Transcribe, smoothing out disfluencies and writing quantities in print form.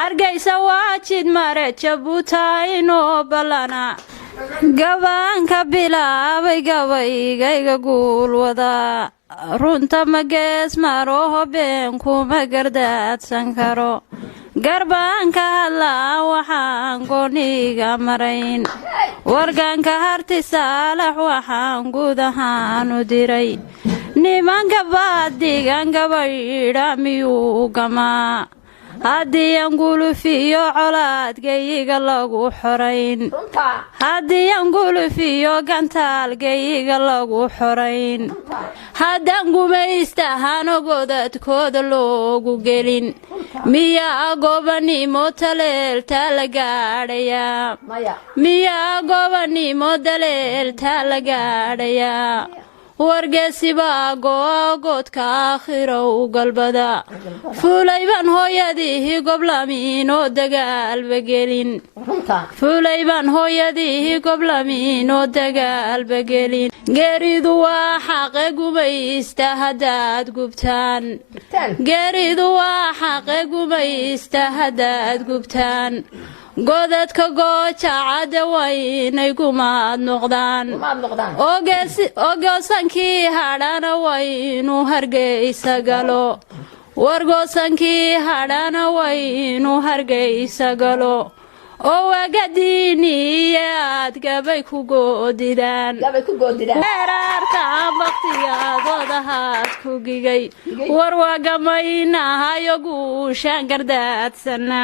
hargeysa waajid mare jabuutayno balana gabaanka bilaabay gabaygayga guul wada runta magees maro hobeen kuma gardaadsan karo garbaanka hadlaa waxaan gooniga marayn wargaanka harti saalax waxaan guud ahaan u diray nimanka baadigan gabaydha miyuu gamaa haddii aan gulufiyo colaadgayga lagu xorayn haddii aan gulufiyo gantaalgayga lagu xorayn haddaan gumaystahan godadkooda loogu gelin miyaa gobanimo taleelta la gaadhayaa miyaa gobanimo daleelta la gaadhayaa wargeesibaa googoodka aakhirow galbada fuulayban hooyadii goblamiinoo dagaalbagelin fuulayban hooyadii goblamiinoo dagaalbagelin geeridu waa xaqe gumaysta haddaad gubtaan geeridu waa xaqe gumaysta haddaad gubtaan godadka gooja cadde waynay gumaad noqdaan ogoosankii hadhana waynu hargeysa galo wargoosankii hadhana waynu hargeysa galo oo wagadiiniye aad gabay ku goodidaan weerartaan bakhtiyaadodahaad ku gigay war wagamaynahayo guushaan gardaadsana